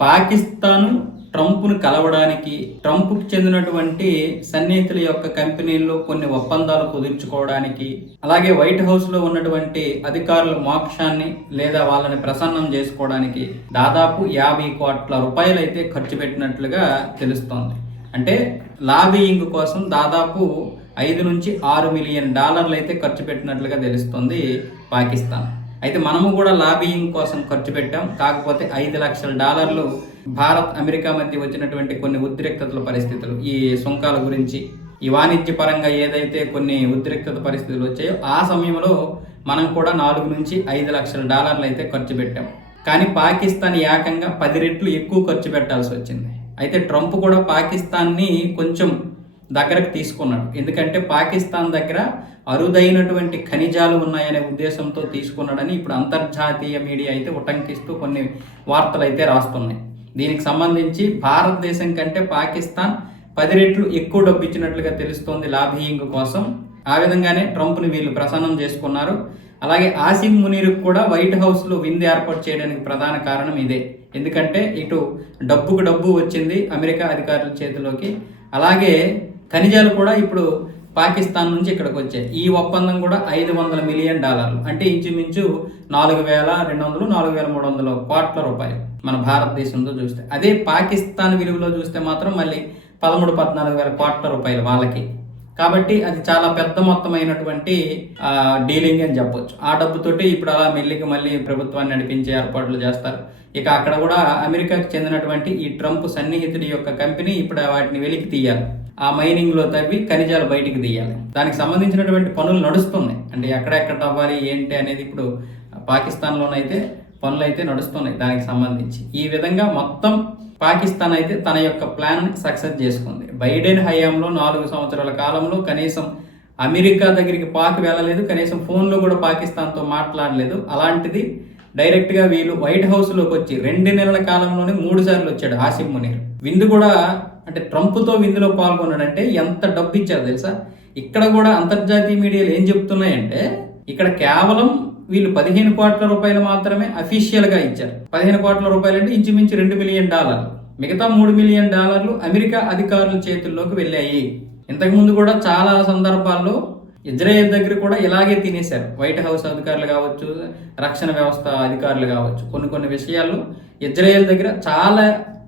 పాకిస్తాన్ ట్రంప్ను కలవడానికి ట్రంప్కు చెందినటువంటి సన్నిహితుల యొక్క కంపెనీల్లో కొన్ని ఒప్పందాలు కుదుర్చుకోవడానికి అలాగే వైట్ హౌస్లో ఉన్నటువంటి అధికారుల మోక్షాన్ని లేదా వాళ్ళని ప్రసన్నం చేసుకోవడానికి దాదాపు యాభై కోట్ల రూపాయలు అయితే ఖర్చు పెట్టినట్లుగా తెలుస్తోంది. అంటే లాబీయింగ్ కోసం దాదాపు ఐదు నుంచి ఆరు మిలియన్ డాలర్లు అయితే ఖర్చు పెట్టినట్లుగా తెలుస్తుంది పాకిస్తాన్. అయితే మనము కూడా లాబియింగ్ కోసం ఖర్చు పెట్టాం. కాకపోతే ఐదు లక్షల డాలర్లు భారత్ అమెరికా మధ్య వచ్చినటువంటి కొన్ని ఉద్రిక్తతల పరిస్థితులు ఈ సుంకాల గురించి ఈ వాణిజ్య పరంగా ఏదైతే కొన్ని ఉద్రిక్తత పరిస్థితులు వచ్చాయో ఆ సమయంలో మనం కూడా నాలుగు నుంచి ఐదు లక్షల డాలర్లు అయితే ఖర్చు పెట్టాం. కానీ పాకిస్తాన్ ఏకంగా పది రెట్లు ఎక్కువ ఖర్చు పెట్టాల్సి వచ్చింది. అయితే ట్రంప్ కూడా పాకిస్తాన్ని కొంచెం దగ్గరకు తీసుకున్నాడు. ఎందుకంటే పాకిస్తాన్ దగ్గర అరుదైనటువంటి ఖనిజాలు ఉన్నాయనే ఉద్దేశంతో తీసుకున్నాడని ఇప్పుడు అంతర్జాతీయ మీడియా అయితే ఉటంకిస్తూ కొన్ని వార్తలు అయితే రాస్తున్నాయి. దీనికి సంబంధించి భారతదేశం కంటే పాకిస్తాన్ పది రెట్లు ఎక్కువ డబ్బు ఇచ్చినట్లుగా తెలుస్తోంది లాబియింగ్ కోసం. ఆ విధంగానే ట్రంప్ని వీళ్ళు ప్రసన్నం చేసుకున్నారు. అలాగే ఆసిమ్ మునీర్ కూడా వైట్ హౌస్లో విందు ఏర్పాటు చేయడానికి ప్రధాన కారణం ఇదే. ఎందుకంటే ఇటు డబ్బుకు డబ్బు వచ్చింది అమెరికా అధికారుల చేతిలోకి. అలాగే ఖనిజాలు కూడా ఇప్పుడు పాకిస్తాన్ నుంచి ఇక్కడికి వచ్చాయి. ఈ ఒప్పందం కూడా ఐదు వందల మిలియన్ డాలర్లు. అంటే ఇంచుమించు నాలుగు వేల రెండు వందలు నాలుగు వేల మూడు వందల కోట్ల రూపాయలు మన భారతదేశంతో చూస్తే. అదే పాకిస్తాన్ విలువలో చూస్తే మాత్రం మళ్ళీ పదమూడు పద్నాలుగు వేల కోట్ల రూపాయలు వాళ్ళకి. కాబట్టి అది చాలా పెద్ద మొత్తమైనటువంటి డీలింగ్ అని చెప్పొచ్చు. ఆ డబ్బుతోటి ఇప్పుడు అలా మెల్లికి మళ్ళీ ప్రభుత్వాన్ని నడిపించే ఏర్పాట్లు చేస్తారు. ఇక అక్కడ కూడా అమెరికాకు చెందినటువంటి ఈ ట్రంప్ సన్నిహితుడి యొక్క కంపెనీ ఇప్పుడు వాటిని వెలికి తీయాలి. ఆ మైనింగ్లో తవ్వి ఖనిజాలు బయటికి తీయాలి దానికి సంబంధించినటువంటి పనులు నడుస్తున్నాయి. అంటే ఎక్కడెక్కడ తవ్వాలి ఏంటి అనేది ఇప్పుడు పాకిస్తాన్లోనైతే పనులు అయితే నడుస్తున్నాయి దానికి సంబంధించి. ఈ విధంగా మొత్తం పాకిస్తాన్ అయితే తన యొక్క ప్లాన్ సక్సెస్ చేసుకుంది. బైడెన్ హయాంలో నాలుగు సంవత్సరాల కాలంలో కనీసం అమెరికా దగ్గరికి పాక్ వెళ్ళలేదు. కనీసం ఫోన్లో కూడా పాకిస్తాన్తో మాట్లాడలేదు. అలాంటిది డైరెక్ట్గా వీళ్ళు వైట్ హౌస్లోకి వచ్చి రెండు నెలల కాలంలోనే మూడు సార్లు వచ్చాడు ఆసిఫ్ మునీర్. విందు కూడా అంటే ట్రంప్తో విందులో పాల్గొన్నాడంటే ఎంత డబ్బు ఇచ్చారు తెలుసా? ఇక్కడ కూడా అంతర్జాతీయ మీడియాలు ఏం చెప్తున్నాయంటే ఇక్కడ కేవలం వీళ్ళు పదిహేను కోట్ల రూపాయలు మాత్రమే అఫీషియల్గా ఇచ్చారు. పదిహేను కోట్ల రూపాయలు అంటే ఇంచుమించు రెండు మిలియన్ డాలర్లు. మిగతా మూడు మిలియన్ డాలర్లు అమెరికా అధికారుల చేతుల్లోకి వెళ్ళాయి. ఇంతకుముందు కూడా చాలా సందర్భాల్లో ఇజ్రాయెల్ దగ్గర కూడా ఇలాగే తినేశారు. వైట్ హౌస్ అధికారులు కావచ్చు రక్షణ వ్యవస్థ అధికారులు కావచ్చు. కొన్ని కొన్ని విషయాలు ఇజ్రాయెల్ దగ్గర చాలా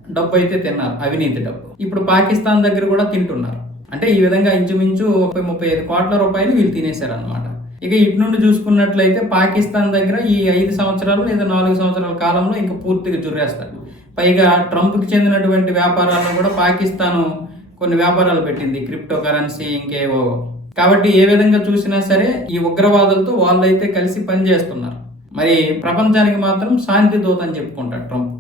డబ్బు అయితే తిన్నారు అవినీతి డబ్బు. ఇప్పుడు పాకిస్తాన్ దగ్గర కూడా తింటున్నారు. అంటే ఈ విధంగా ఇంచుమించు ముప్పై ముప్పై ఐదు కోట్ల రూపాయలు వీళ్ళు తినేశారు అనమాట ఇక ఇటు నుండి చూసుకున్నట్లయితే పాకిస్తాన్ దగ్గర ఈ ఐదు సంవత్సరాలు లేదా నాలుగు సంవత్సరాల కాలంలో ఇంకా పూర్తిగా జుర్రేస్తారు. పైగా ట్రంప్కి చెందినటువంటి వ్యాపారాలను కూడా పాకిస్తాను కొన్ని వ్యాపారాలు పెట్టింది క్రిప్టో కరెన్సీ ఇంకేవో. కాబట్టి ఏ విధంగా చూసినా సరే ఈ ఉగ్రవాదులతో వాళ్ళైతే కలిసి పనిచేస్తున్నారు. మరి ప్రపంచానికి మాత్రం శాంతి దూత అని చెప్పుకుంటారు ట్రంప్.